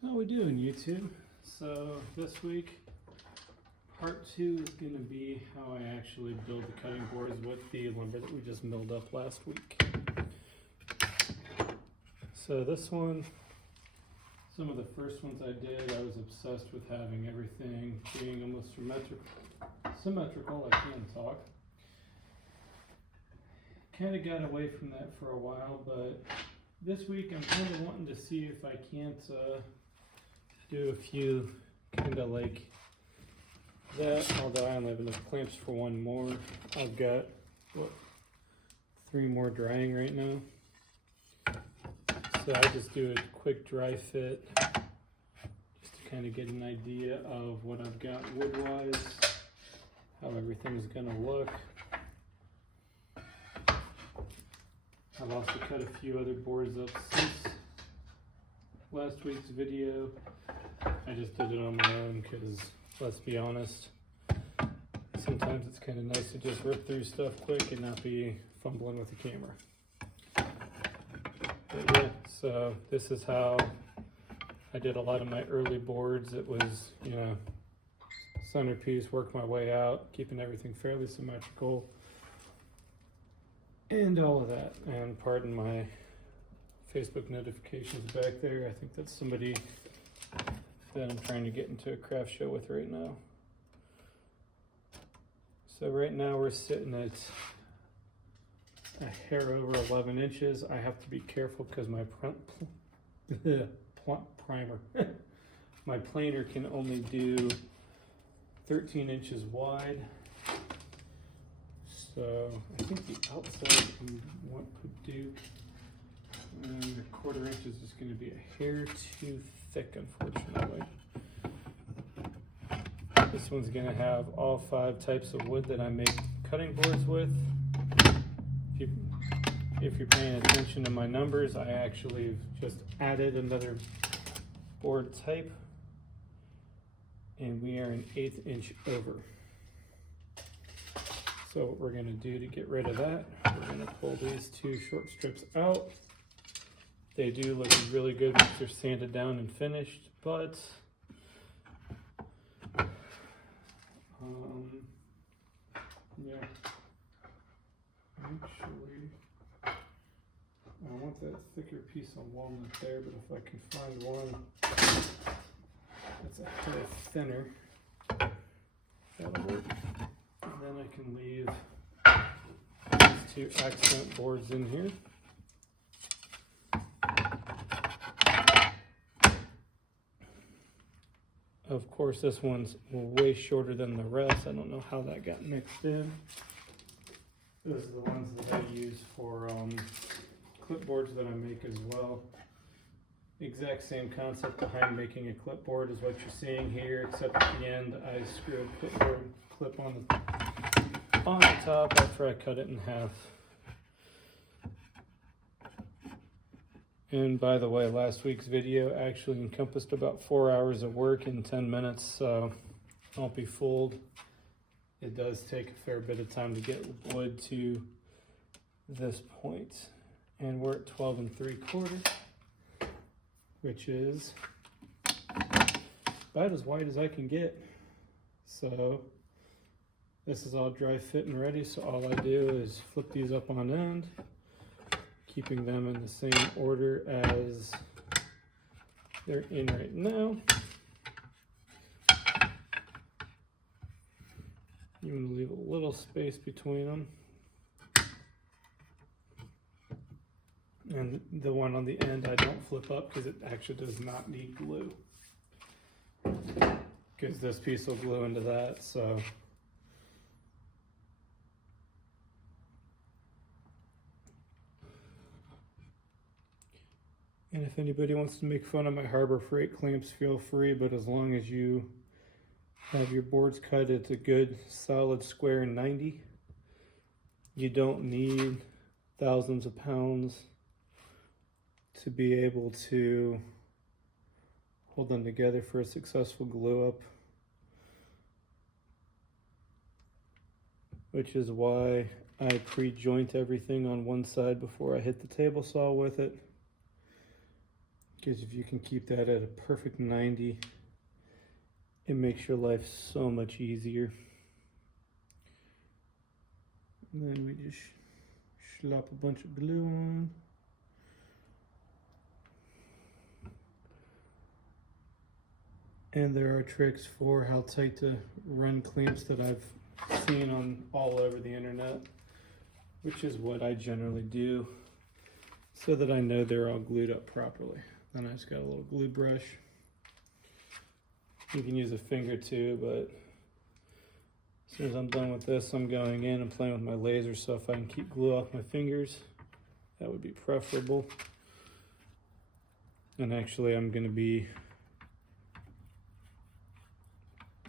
How we doing, YouTube? So this week, part 2 is going to be how I actually build the cutting boards with the lumber that we just milled up last week. So this one, some of the first ones I did, I was obsessed with having everything being almost symmetrical. I can't talk. Kind of got away from that for a while, but this week I'm kind of wanting to see if I can't do a few kind of like that, although I only have enough clamps for one more. I've got, 3 more drying right now. So I just do a quick dry fit, just to kind of get an idea of what I've got wood-wise, how everything's gonna look. I've also cut a few other boards up since last week's video. I just did it on my own because, let's be honest, sometimes it's kind of nice to just rip through stuff quick and not be fumbling with the camera. But yeah, so this is how I did a lot of my early boards. It was, centerpiece, work my way out, keeping everything fairly symmetrical, and all of that. And pardon my Facebook notifications back there. I think that's somebody that I'm trying to get into a craft show with right now. So right now we're sitting at a hair over 11 inches. I have to be careful because my primer, my planer can only do 13 inches wide. So I think the outside could do, and a 1/4 inch is just going to be a hair too thick, unfortunately. This one's going to have all 5 types of wood that I make cutting boards with. If you're paying attention to my numbers, I actually just added another board type, and we are an 1/8 inch over. So what we're going to do to get rid of that, we're going to pull these 2 short strips out. They do look really good once they're sanded down and finished, but yeah, actually, I want that thicker piece of walnut there, but if I can find one that's a hair thinner, that'll work. And then I can leave these 2 accent boards in here. Of course, this one's way shorter than the rest. I don't know how that got mixed in. Those are the ones that I use for clipboards that I make as well. Exact same concept behind making a clipboard is what you're seeing here, except at the end I screw a clipboard clip on the top after I cut it in half. And by the way, last week's video actually encompassed about 4 hours of work in 10 minutes, so don't be fooled. It does take a fair bit of time to get wood to this point. And we're at 12 3/4, which is about as wide as I can get. So this is all dry fit and ready, so all I do is flip these up on end, keeping them in the same order as they're in right now. You want to leave a little space between them. And the one on the end I don't flip up because it actually does not need glue, because this piece will glue into that. So and if anybody wants to make fun of my Harbor Freight clamps, feel free, but as long as you have your boards cut at a good solid square 90, you don't need thousands of pounds to be able to hold them together for a successful glue up, which is why I pre-joint everything on one side before I hit the table saw with it. because if you can keep that at a perfect 90, it makes your life so much easier. And then we just slap a bunch of glue on. And there are tricks for how tight to run clamps that I've seen on all over the internet, which is what I generally do so that I know they're all glued up properly. Then I just got a little glue brush. You can use a finger too, but as soon as I'm done with this, I'm going in and playing with my laser, so if I can keep glue off my fingers, that would be preferable. And actually I'm going to be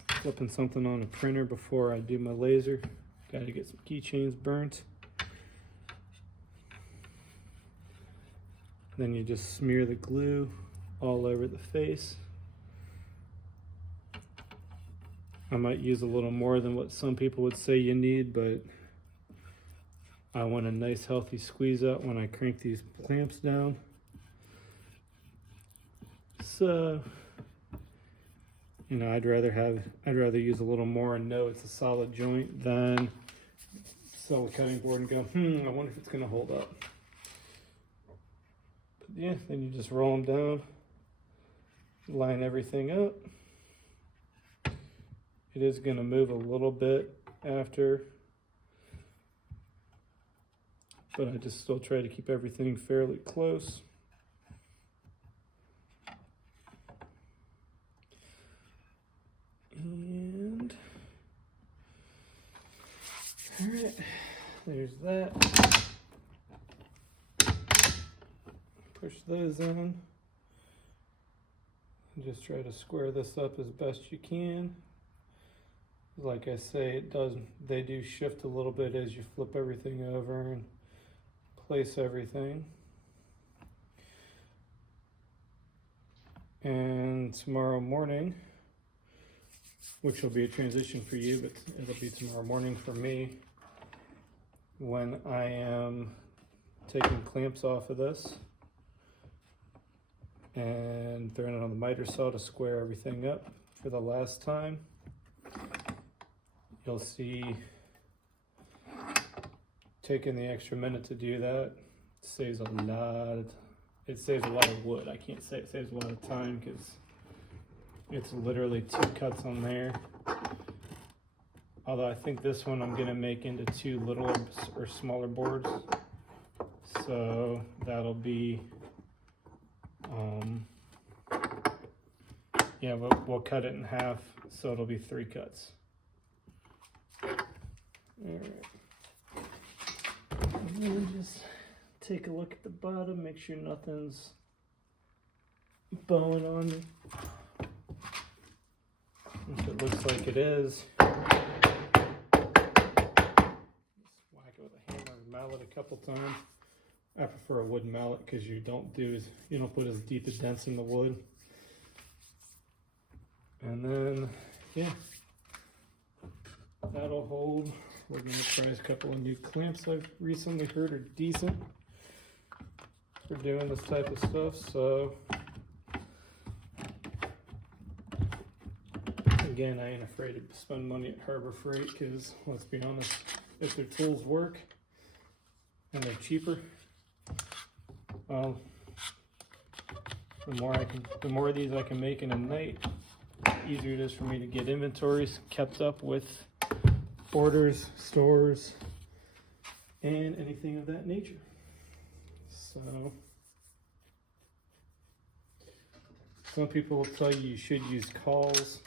flipping something on a printer before I do my laser. Got to get some keychains burnt. Then you just smear the glue all over the face. I might use a little more than what some people would say you need, but I want a nice healthy squeeze out when I crank these clamps down. So, you know, I'd rather use a little more and know it's a solid joint than sell a cutting board and go, I wonder if it's gonna hold up. But yeah, then you just roll them down, line everything up. It is gonna move a little bit after, but I just still try to keep everything fairly close. And all right, there's that. Push those in. And just try to square this up as best you can. Like I say, they do shift a little bit as you flip everything over and place everything. And tomorrow morning, which will be a transition for you, but it'll be tomorrow morning for me, when I am taking clamps off of this and throwing it on the miter saw to square everything up for the last time. You'll see, taking the extra minute to do that saves a lot of wood. I can't say it saves a lot of time because it's literally 2 cuts on there. Although I think this one I'm gonna make into 2 little or smaller boards. So that'll be, yeah, we'll cut it in half, so it'll be 3 cuts. All right. And then just take a look at the bottom, make sure nothing's bowing on me. If it looks like it is, just whack it with a hammer and mallet a couple times. I prefer a wooden mallet because you don't put as deep a dents in the wood. And then, yeah, that'll hold. We're gonna try a couple of new clamps I've recently heard are decent for doing this type of stuff. So again, I ain't afraid to spend money at Harbor Freight because, let's be honest, if their tools work and they're cheaper, well, the more of these I can make in a night, the easier it is for me to get inventories kept up with orders, stores, and anything of that nature. So some people will tell you should use cauls.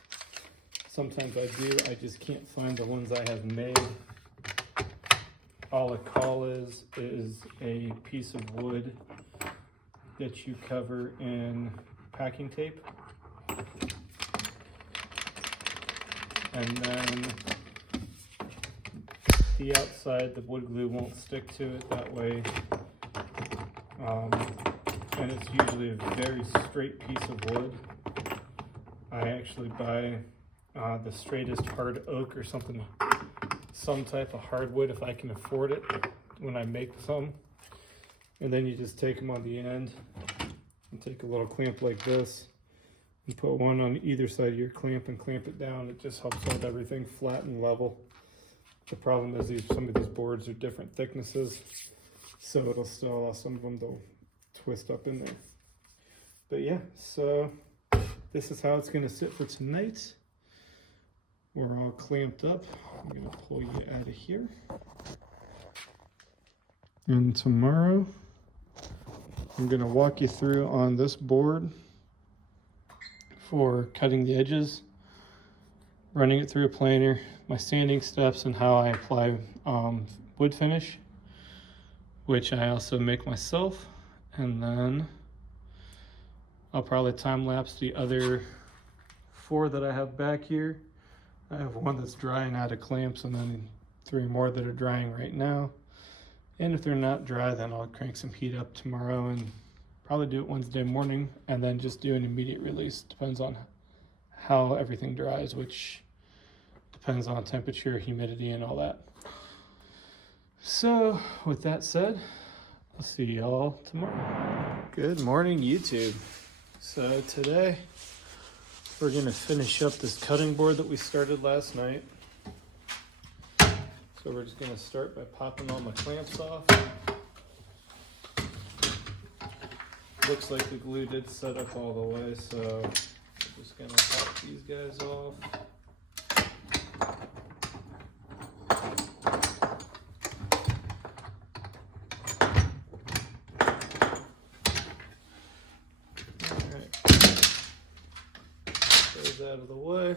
Sometimes I do, I just can't find the ones I have made. All a caul is a piece of wood that you cover in packing tape. And then the outside, the wood glue won't stick to it that way. And it's usually a very straight piece of wood. I actually buy the straightest hard oak or something, some type of hardwood if I can afford it when I make some. And then you just take them on the end And take a little clamp like this and put one on either side of your clamp and clamp it down. It just helps hold everything flat and level. The problem is some of these boards are different thicknesses, so it'll still allow some of them to twist up in there. But yeah, so this is how it's going to sit for tonight. We're all clamped up. I'm going to pull you out of here. And tomorrow, I'm going to walk you through on this board for cutting the edges, running it through a planer, my sanding steps, and how I apply wood finish, which I also make myself. And then I'll probably time lapse the other 4 that I have back here. I have one that's drying out of clamps, and then 3 more that are drying right now. And if they're not dry, then I'll crank some heat up tomorrow and probably do it Wednesday morning, and then just do an immediate release. Depends on how everything dries, which depends on temperature, humidity, and all that. So with that said, I'll see y'all tomorrow. Good morning, YouTube. So today we're gonna finish up this cutting board that we started last night. So we're just gonna start by popping all my clamps off. Looks like the glue did set up all the way, so I'm just gonna pop these guys off. Out of the way,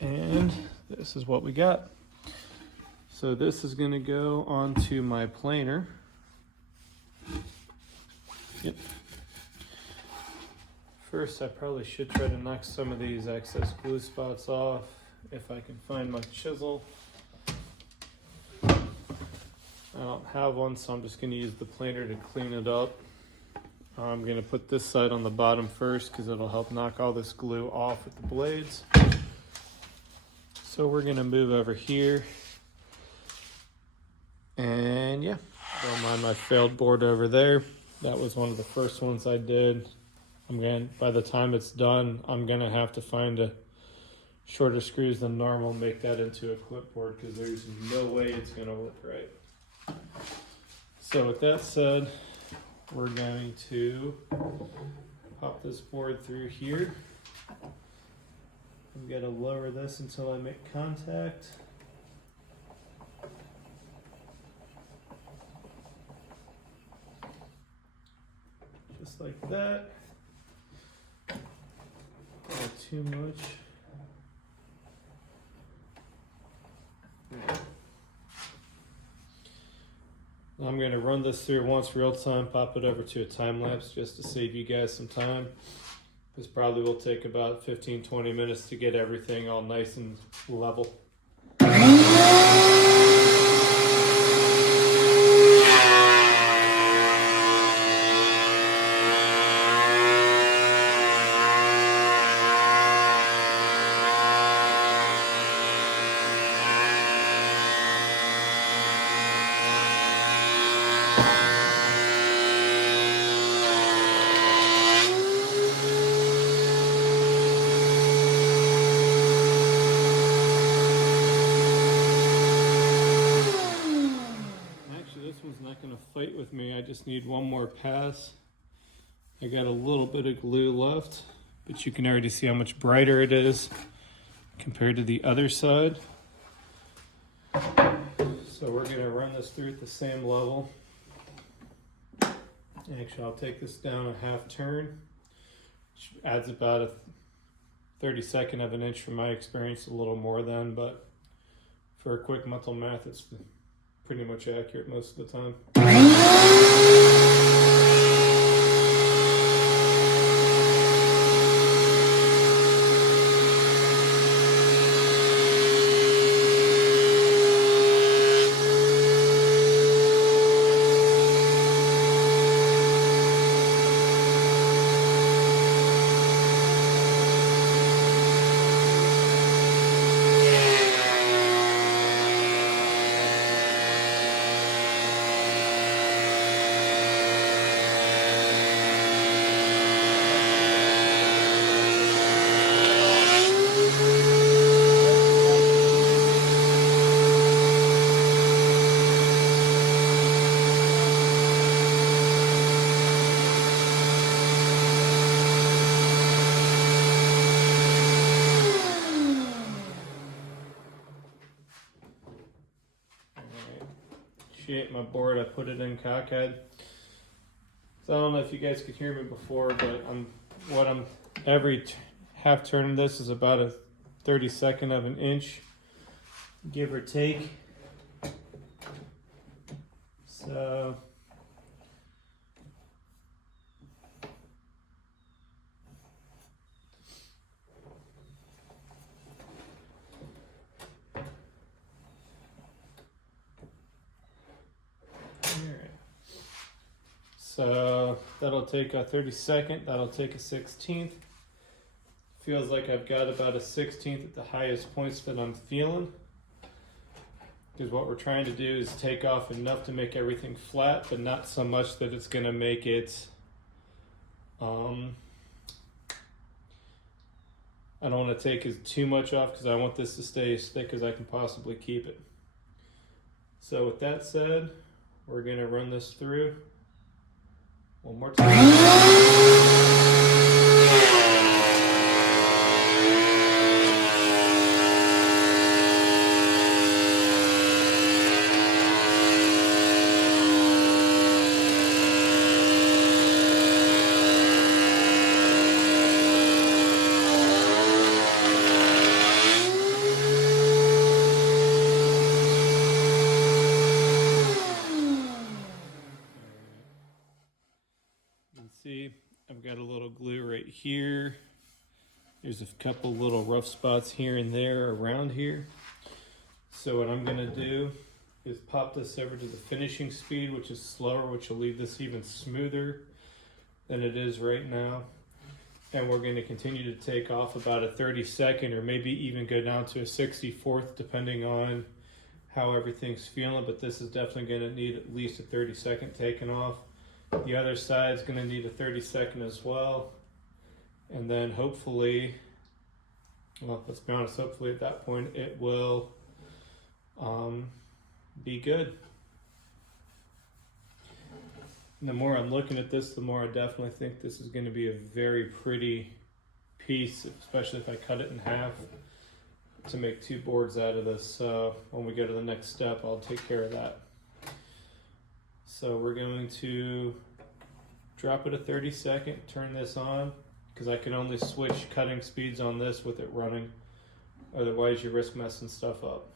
and this is what we got. So this is going to go onto my planer. Yep. First, I probably should try to knock some of these excess glue spots off if I can find my chisel. I don't have one, so I'm just going to use the planer to clean it up. I'm going to put this side on the bottom first because it'll help knock all this glue off with the blades. So we're going to move over here. And yeah, don't mind my failed board over there. That was one of the first ones I did. By the time it's done, I'm going to have to find a shorter screws than normal and make that into a clipboard because there's no way it's going to work right. So with that said, we're going to pop this board through here. I'm going to lower this until I make contact. Just like that. Not too much. I'm going to run this through once real time, pop it over to a time lapse just to save you guys some time. This probably will take about 15-20 minutes to get everything all nice and level. Fight with me. I just need one more pass. I got a little bit of glue left, but you can already see how much brighter it is compared to the other side. So we're going to run this through at the same level. Actually, I'll take this down a half turn, which adds about a 32nd of an inch from my experience, a little more than, but for a quick mental math, it's pretty much accurate most of the time. appreciate my board. I put it in cockhead. So I don't know if you guys could hear me before, but every half turn of this is about a 32nd of an inch, give or take. So So that'll take a 32nd, that'll take a 16th. Feels like I've got about a 16th at the highest points that I'm feeling. Because what we're trying to do is take off enough to make everything flat, but not so much that it's gonna make it, I don't wanna take too much off because I want this to stay as thick as I can possibly keep it. So with that said, we're gonna run this through one more time. See, I've got a little glue right here. There's a couple little rough spots here and there around here. So what I'm gonna do is pop this over to the finishing speed, which is slower, which will leave this even smoother than it is right now. And we're gonna continue to take off about a 32nd or maybe even go down to a 64th, depending on how everything's feeling. But this is definitely gonna need at least a 32nd taken off. The other side's going to need a 32nd as well. And then hopefully, well, let's be honest, hopefully at that point it will be good. And the more I'm looking at this, the more I definitely think this is going to be a very pretty piece, especially if I cut it in half to make two boards out of this. So when we go to the next step, I'll take care of that. So we're going to drop it a 32nd, turn this on, because I can only switch cutting speeds on this with it running. Otherwise you risk messing stuff up.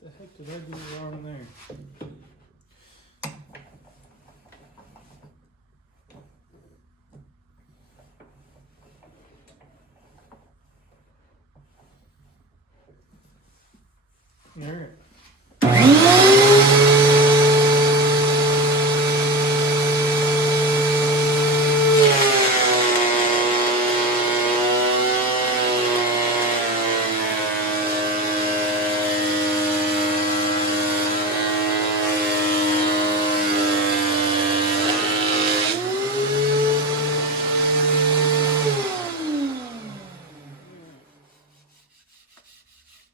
What the heck did I do wrong there? All right.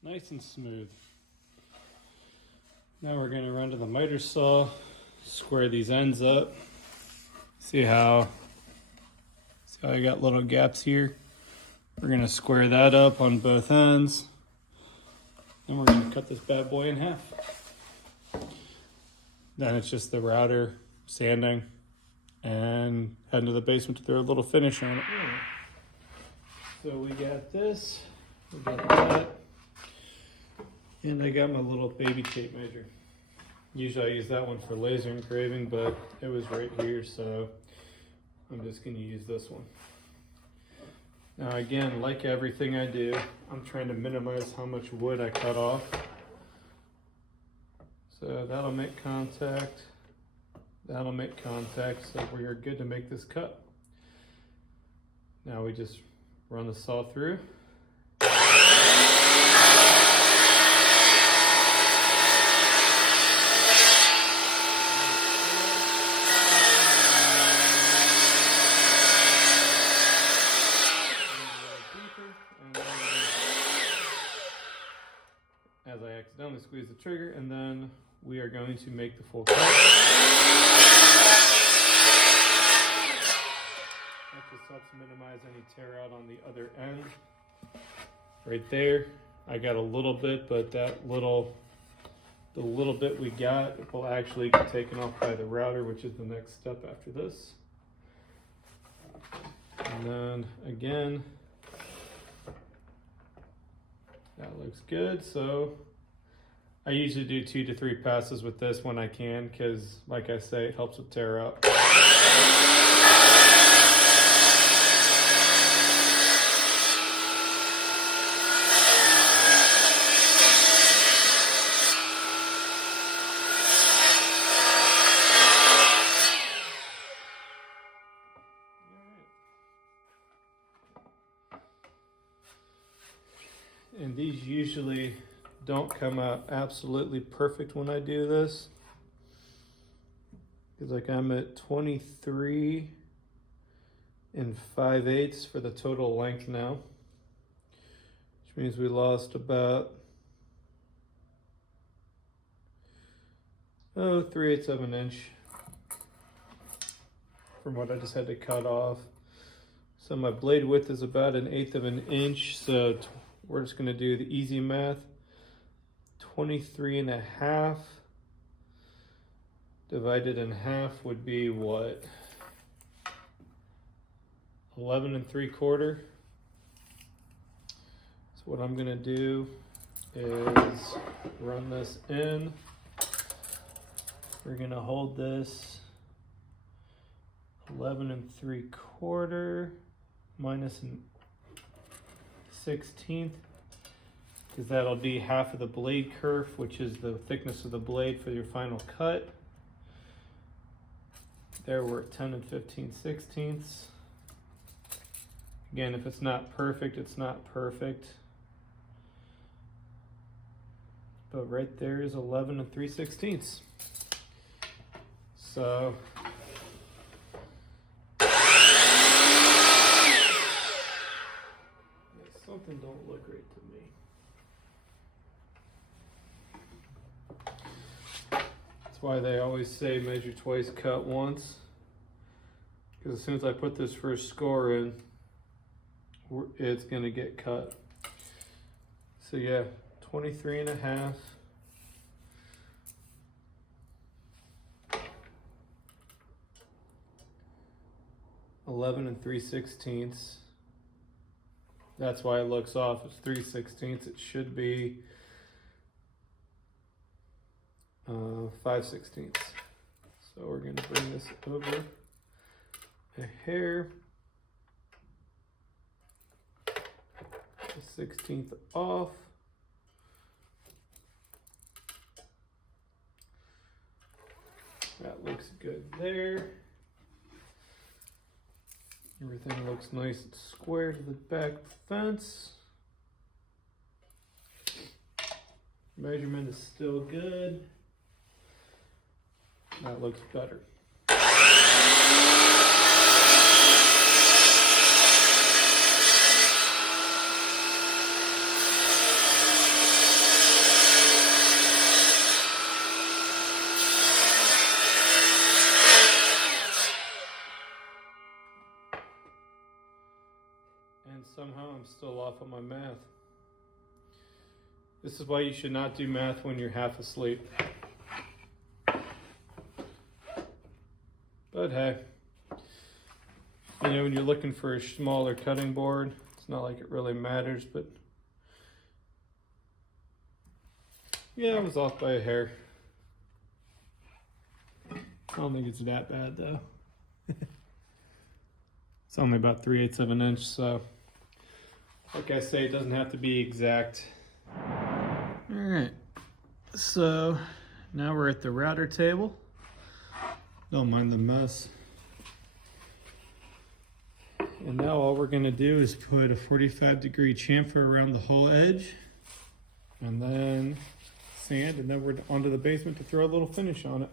Nice and smooth. Now we're going to run to the miter saw, square these ends up. See how I got little gaps here? We're going to square that up on both ends. And we're going to cut this bad boy in half. Then it's just the router sanding and heading to the basement to throw a little finish on it. So we got this. We got that. And I got my little baby tape measure. Usually I use that one for laser engraving, but it was right here, so I'm just going to use this one. Now again, like everything I do, I'm trying to minimize how much wood I cut off. So that'll make contact. That'll make contact, so we are good to make this cut. Now we just run the saw through. As I accidentally squeeze the trigger, and then we are going to make the full cut. That just helps minimize any tear out on the other end. Right there, I got a little bit, but the little bit we got will actually get taken off by the router, which is the next step after this. And then again, that looks good. So I usually do 2 to 3 passes with this when I can, because like I say, it helps with tear out. And these usually don't come out absolutely perfect when I do this, because like I'm at 23 5/8 for the total length now, which means we lost about 3/8 of an inch from what I just had to cut off. So my blade width is about 1/8 of an inch, so we're just going to do the easy math. 23.5 divided in half would be what? 11 3/4. So what I'm going to do is run this in. We're going to hold this 11 3/4 minus 1/16, because that'll be half of the blade kerf, which is the thickness of the blade for your final cut. There we're at 10 15/16. Again, if it's not perfect, it's not perfect. But right there is 11 3/16. So something don't look right to me. That's why they always say measure twice, cut once. Because as soon as I put this first score in, it's gonna get cut. So yeah, 23.5. (11 3/16). That's why it looks off. It's 3/16. It should be 5/16. So we're going to bring this over a hair, the 16th off. That looks good there. Everything looks nice and square to the back of the fence. Measurement is still good. That looks better. And somehow I'm still off on my math. This is why you should not do math when you're half asleep. But hey, you know, when you're looking for a smaller cutting board, it's not like it really matters, but Yeah, it was off by a hair. I don't think it's that bad though. It's only about 3/8 of an inch, so like I say, it doesn't have to be exact. All right, so now we're at the router table. Don't mind the mess. And now all we're gonna do is put a 45-degree chamfer around the whole edge, and then sand, and then we're onto the basement to throw a little finish on it.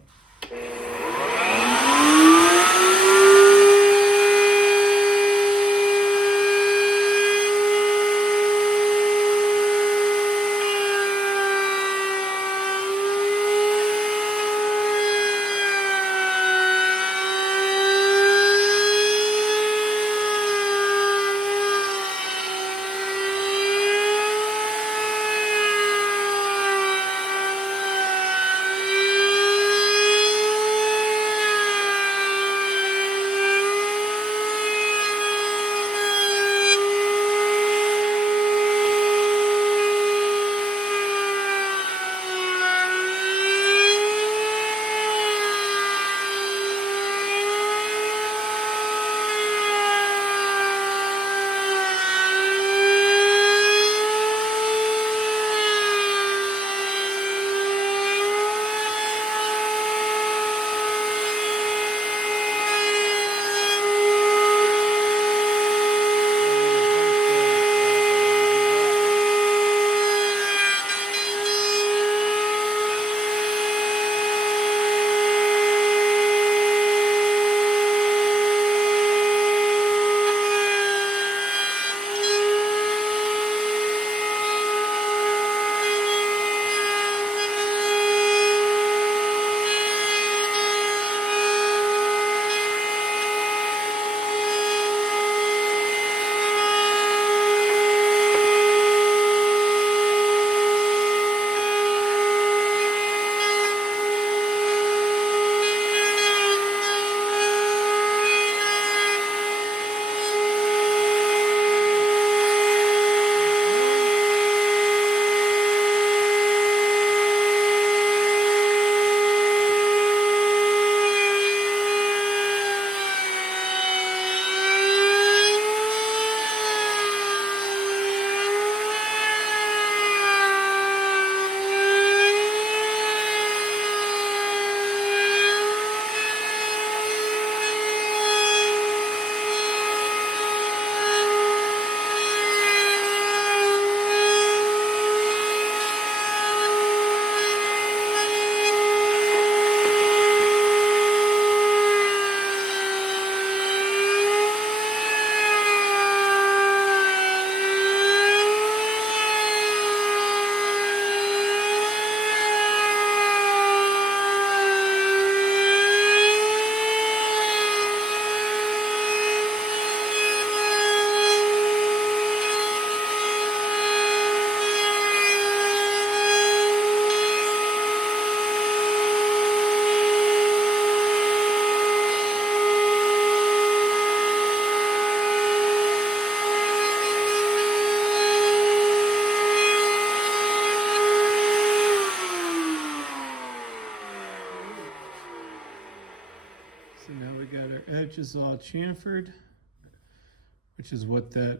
So now we got our edges all chamfered, which is what that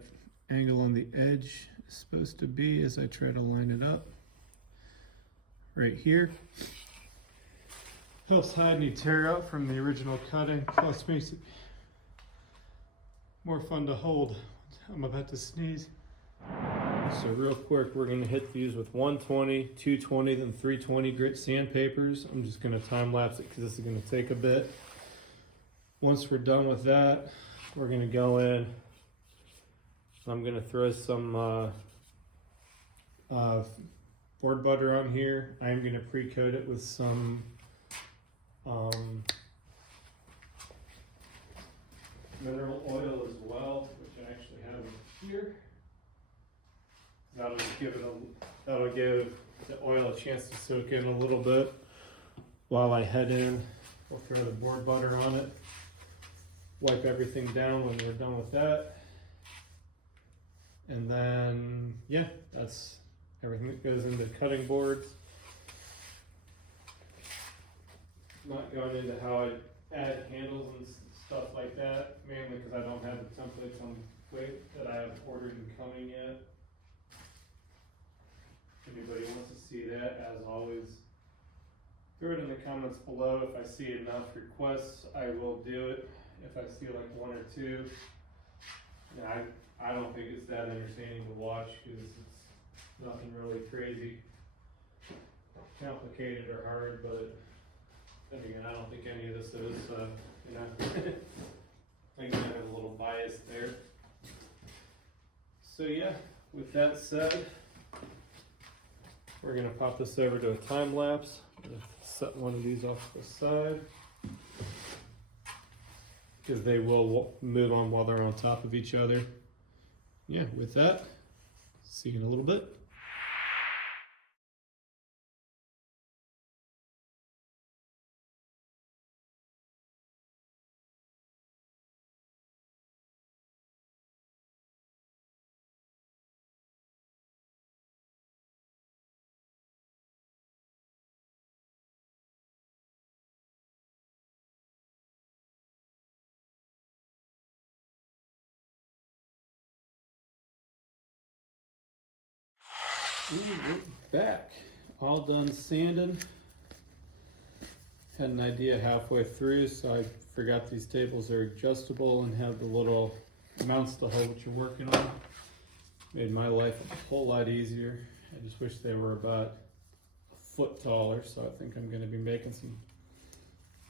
angle on the edge is supposed to be as I try to line it up. Right here. Helps hide any tear out from the original cutting, plus makes it more fun to hold. I'm about to sneeze. So real quick, we're gonna hit these with 120, 220, then 320 grit sandpapers. I'm just gonna time lapse it because this is gonna take a bit. Once we're done with that, we're gonna go in. I'm gonna throw some board butter on here. I'm gonna pre-coat it with some mineral oil as well, which I actually have here. That'll give the oil a chance to soak in a little bit while I head in. We'll throw the board butter on it. Wipe everything down when we're done with that. And then, yeah, that's everything that goes into cutting boards. not going into how I add handles and stuff like that, mainly because I don't have the templates on that I have ordered and coming yet. If anybody wants to see that, as always, throw it in the comments below. If I see enough requests, I will do it. If I see like one or two, I don't think it's that entertaining to watch because it's nothing really crazy, complicated or hard, but then again, I don't think any of this is, you know, I think I have a little bias there. So yeah, with that said, we're gonna pop this over to a time lapse. Set one of these off to the side because they will move on while they're on top of each other. Yeah, with that, see you in a little bit. We're back, all done sanding. Had an idea halfway through, so I forgot these tables are adjustable and have the little mounts to hold what you're working on. Made my life a whole lot easier. I just wish they were about a foot taller, so I think I'm going to be making some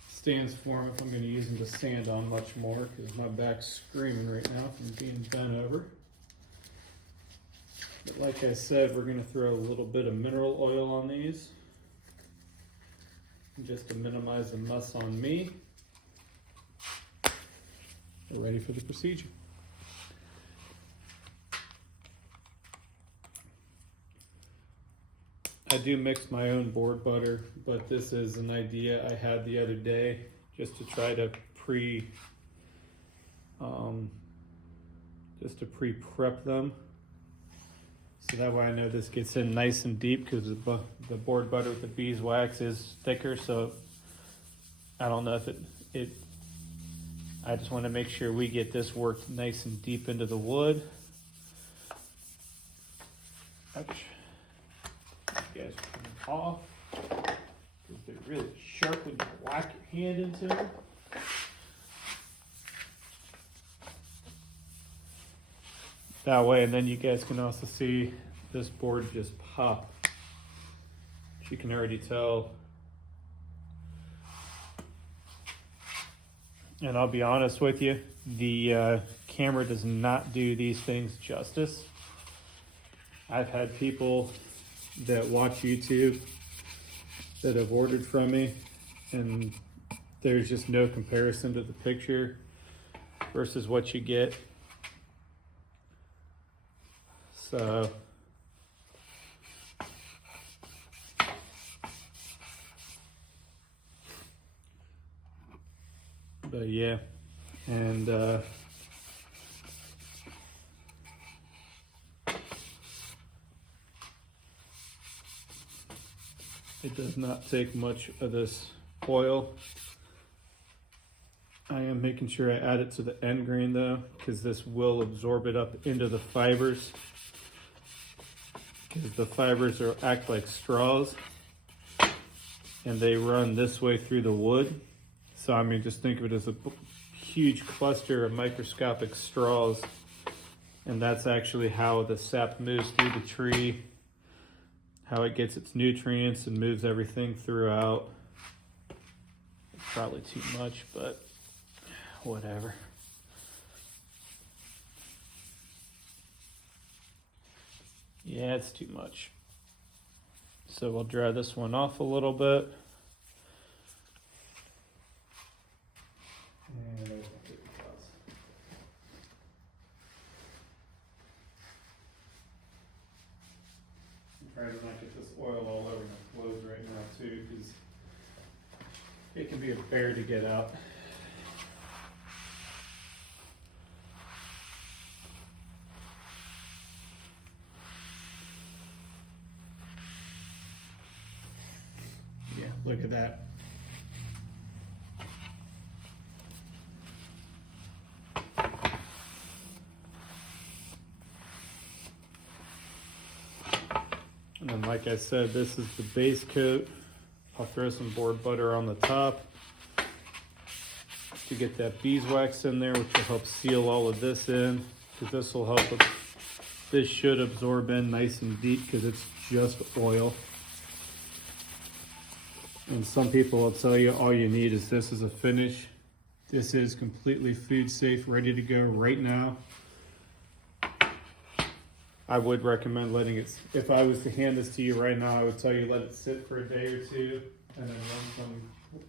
stands for them if I'm going to use them to sand on much more, because my back's screaming right now from being bent over. But like I said, we're going to throw a little bit of mineral oil on these, just to minimize the muss on me. We're ready for the procedure. I do mix my own board butter, but this is an idea I had the other day just to try to pre-prep them. So that way I know this gets in nice and deep, because the board butter with the beeswax is thicker, so I don't know if I just want to make sure we get this worked nice and deep into the wood. Ouch. You guys are coming off, because they're really sharp when you whack your hand into them. That way, and then you guys can also see this board just pop. You can already tell. And I'll be honest with you, the camera does not do these things justice. I've had people that watch YouTube that have ordered from me, and there's just no comparison to the picture versus what you get. So but yeah, and it does not take much of this oil. I am making sure I add it to the end grain though, because this will absorb it up into the fibers. Because the fibers act like straws, and they run this way through the wood. So I mean, just think of it as a huge cluster of microscopic straws, and that's actually how the sap moves through the tree, how it gets its nutrients and moves everything throughout. It's probably too much, but whatever. Yeah, it's too much. So we'll dry this one off a little bit. And I'm trying to not get this oil all over my clothes right now too, because it can be a bear to get out. Yeah, look at that. like I said, this is the base coat. I'll throw some board butter on the top to get that beeswax in there, which will help seal all of this in, because this will help. This should absorb in nice and deep because it's just oil. And some people will tell you all you need is this as a finish. This is completely food safe, ready to go right now. I would recommend letting it, if I was to hand this to you right now, I would tell you let it sit for a day or two and then run some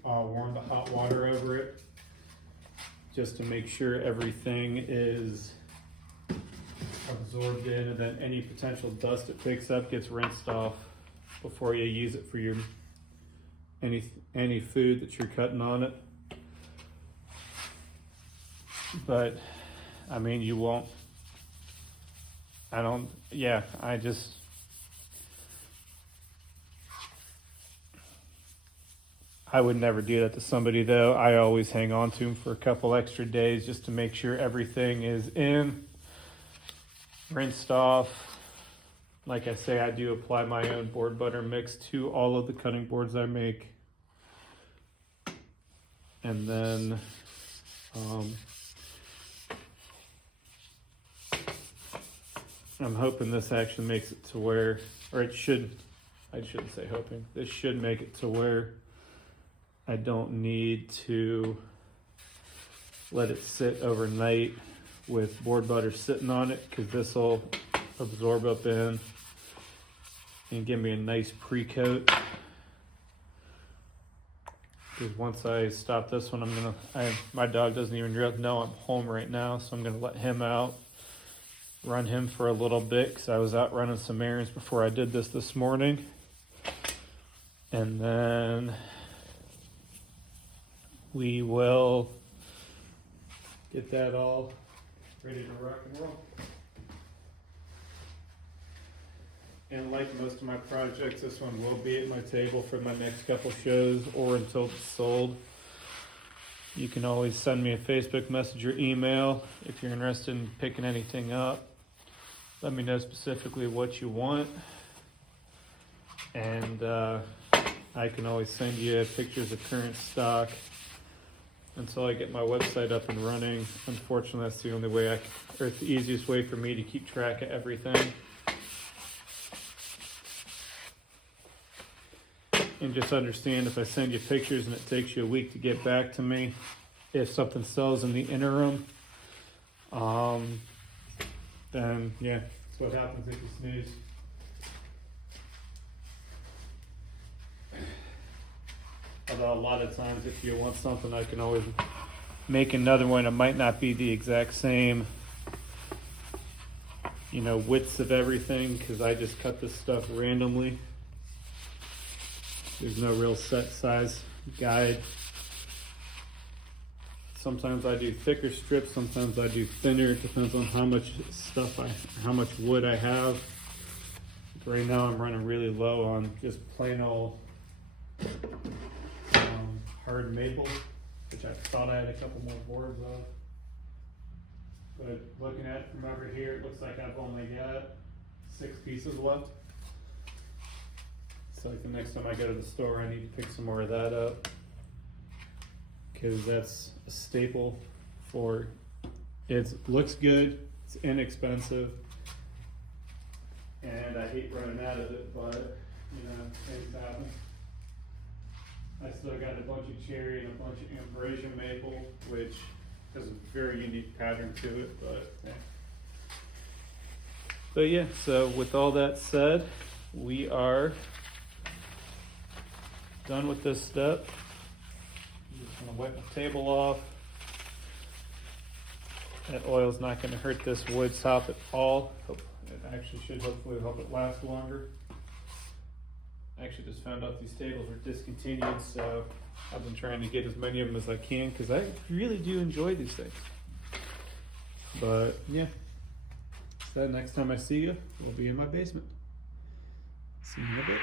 warm to hot water over it, just to make sure everything is absorbed in, and then any potential dust it picks up gets rinsed off before you use it for your any food that you're cutting on it. But I mean, you won't. I would never do that to somebody though. I always hang on to them for a couple extra days just to make sure everything is in, rinsed off. Like I say, I do apply my own board butter mix to all of the cutting boards I make. And then I'm hoping this actually makes it to where, or it should, I shouldn't say hoping, this should make it to where I don't need to let it sit overnight with board butter sitting on it, because this will absorb up in and give me a nice pre-coat. Because once I stop this one, my dog doesn't even know I'm home right now, so I'm gonna let him out, run him for a little bit, because I was out running some errands before I did this morning. And then we will get that all ready to rock and roll. And like most of my projects, this one will be at my table for my next couple shows or until it's sold. You can always send me a Facebook message or email if you're interested in picking anything up. Let me know specifically what you want. And I can always send you pictures of current stock until I get my website up and running. Unfortunately, that's the only way or it's the easiest way for me to keep track of everything. And just understand, if I send you pictures and it takes you a week to get back to me, if something sells in the interim, then yeah, that's what happens if you snooze. Although a lot of times if you want something, I can always make another one. It might not be the exact same, widths of everything, because I just cut this stuff randomly. There's no real set size guide. Sometimes I do thicker strips, sometimes I do thinner. It depends on how much how much wood I have. Right now I'm running really low on just plain old hard maple, which I thought I had a couple more boards of. But looking at it from over here, it looks like I've only got 6 pieces left. So like the next time I go to the store, I need to pick some more of that up, because that's a staple for, it looks good, it's inexpensive, and I hate running out of it, but things happen. I still got a bunch of cherry and a bunch of ambrosia maple, which has a very unique pattern to it, but yeah. But yeah, so with all that said, we are done with this step. I'm just gonna wipe the table off. That oil's not gonna hurt this wood top at all. It actually should hopefully help it last longer. I actually just found out these tables are discontinued, so I've been trying to get as many of them as I can, because I really do enjoy these things. But yeah, so next time I see you, we'll be in my basement. See you in a bit.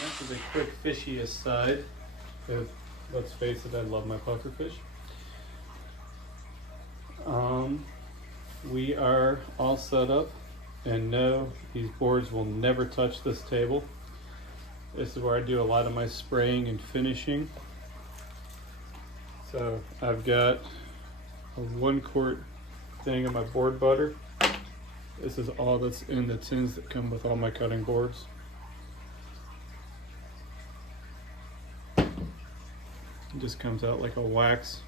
This is a quick fishy aside, because let's face it, I love my puffer fish. are all set up, and no, these boards will never touch this table. This is where I do a lot of my spraying and finishing. So I've got a 1 quart thing of my board butter. This is all that's in the tins that come with all my cutting boards. It just comes out like a wax.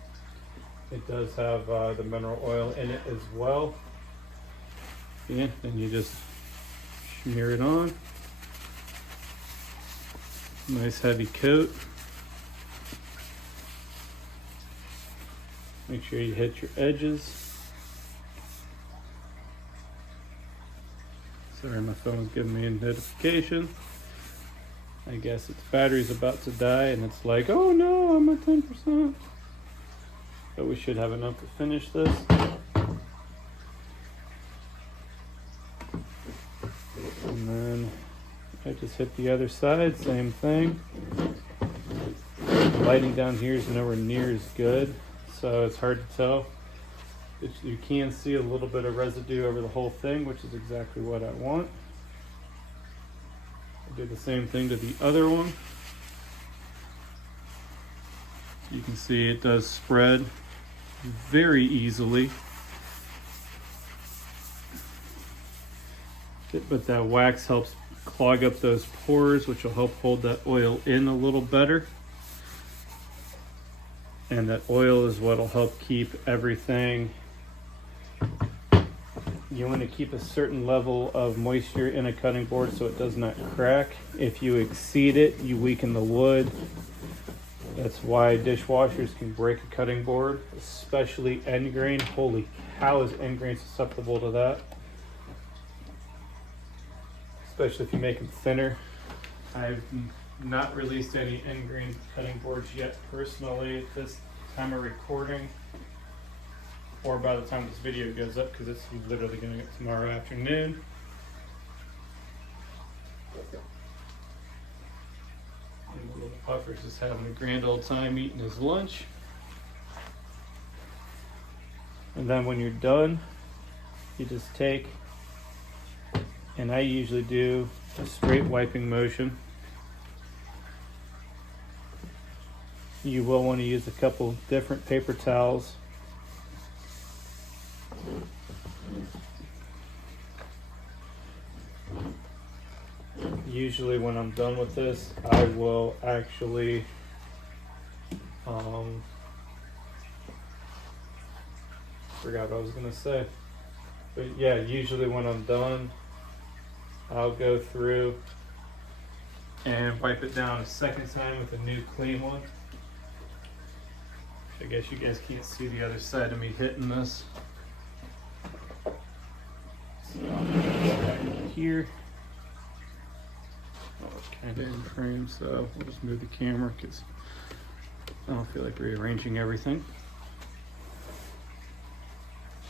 It does have the mineral oil in it as well. Yeah, then you just smear it on. Nice heavy coat. Make sure you hit your edges. Sorry, my phone's giving me a notification. I guess its battery's about to die and it's like, oh no, I'm at 10%. But we should have enough to finish this. And then I just hit the other side, same thing. The lighting down here is nowhere near as good, so it's hard to tell. You can see a little bit of residue over the whole thing, which is exactly what I want. I do the same thing to the other one. You can see it does spread very easily. But that wax helps clog up those pores, which will help hold that oil in a little better. And that oil is what will help keep everything. You want to keep a certain level of moisture in a cutting board so it does not crack. If you exceed it, you weaken the wood. That's why dishwashers can break a cutting board, especially end grain. Holy cow, is end grain susceptible to that? Especially if you make them thinner. I've not released any end grain cutting boards yet personally at this time of recording, or by the time this video goes up, because it's literally going to get tomorrow afternoon. And the little puffer's just having a grand old time eating his lunch. And then when you're done, you just take, and I usually do a straight wiping motion. You will want to use a couple different paper towels. Usually when I'm done with this, I will actually forgot what I was gonna say. But yeah, usually when I'm done, I'll go through and wipe it down a second time with a new clean one. I guess you guys can't see the other side of me hitting this. So I'll put it back here. Oh, it's kind of in frame, so we'll just move the camera because I don't feel like rearranging everything.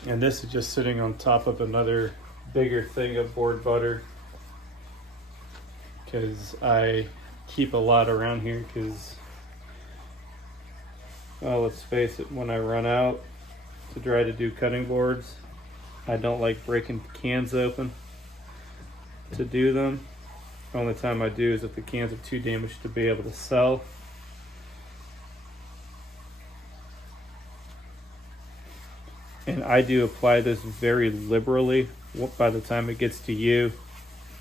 And this is just sitting on top of another bigger thing of board butter, because I keep a lot around here because, well, let's face it, when I run out to try to do cutting boards, I don't like breaking cans open to do them. The only time I do is if the cans are too damaged to be able to sell. And I do apply this very liberally. By the time it gets to you,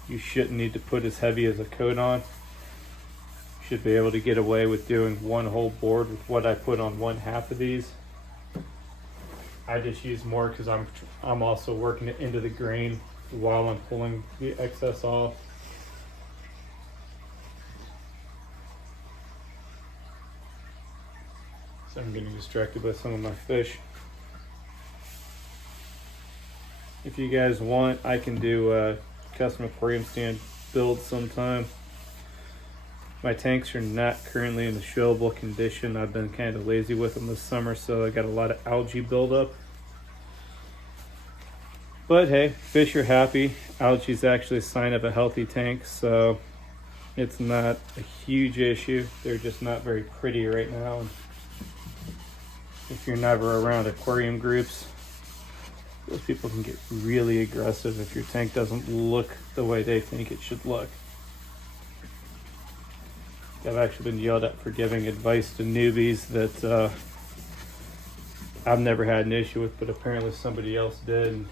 you shouldn't need to put as heavy as a coat on. You should be able to get away with doing one whole board with what I put on one half of these. I just use more because I'm also working it into the grain while I'm pulling the excess off. So I'm getting distracted by some of my fish. If you guys want, I can do a custom aquarium stand build sometime. My tanks are not currently in the showable condition. I've been kind of lazy with them this summer, so I got a lot of algae buildup. But hey, fish are happy. Algae is actually a sign of a healthy tank, so it's not a huge issue. They're just not very pretty right now. If you're never around aquarium groups, Those people can get really aggressive if your tank doesn't look the way they think it should look. I've actually been yelled at for giving advice to newbies that I've never had an issue with, but apparently somebody else did. And,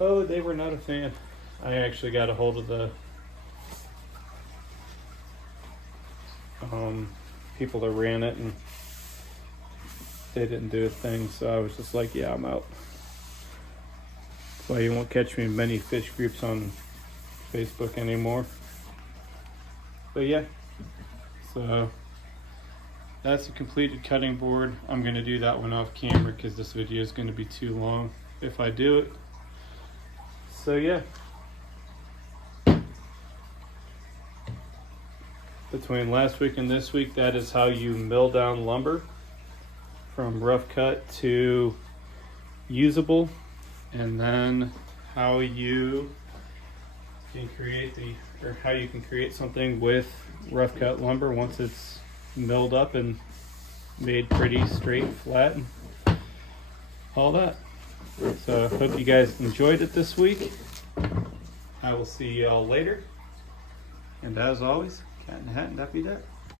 oh, they were not a fan. I actually got a hold of the people that ran it, and they didn't do a thing, so I was just like, yeah, I'm out. That's why you won't catch me in many fish groups on Facebook anymore. But yeah, so that's a completed cutting board. I'm going to do that one off camera because this video is going to be too long if I do it. So yeah, between last week and this week, that is how you mill down lumber from rough cut to usable, and then how you can create something with rough cut lumber once it's milled up and made pretty straight, flat, and all that. So I hope you guys enjoyed it this week. I will see y'all later. And as always, Cat in the Hat and Duffy Duck.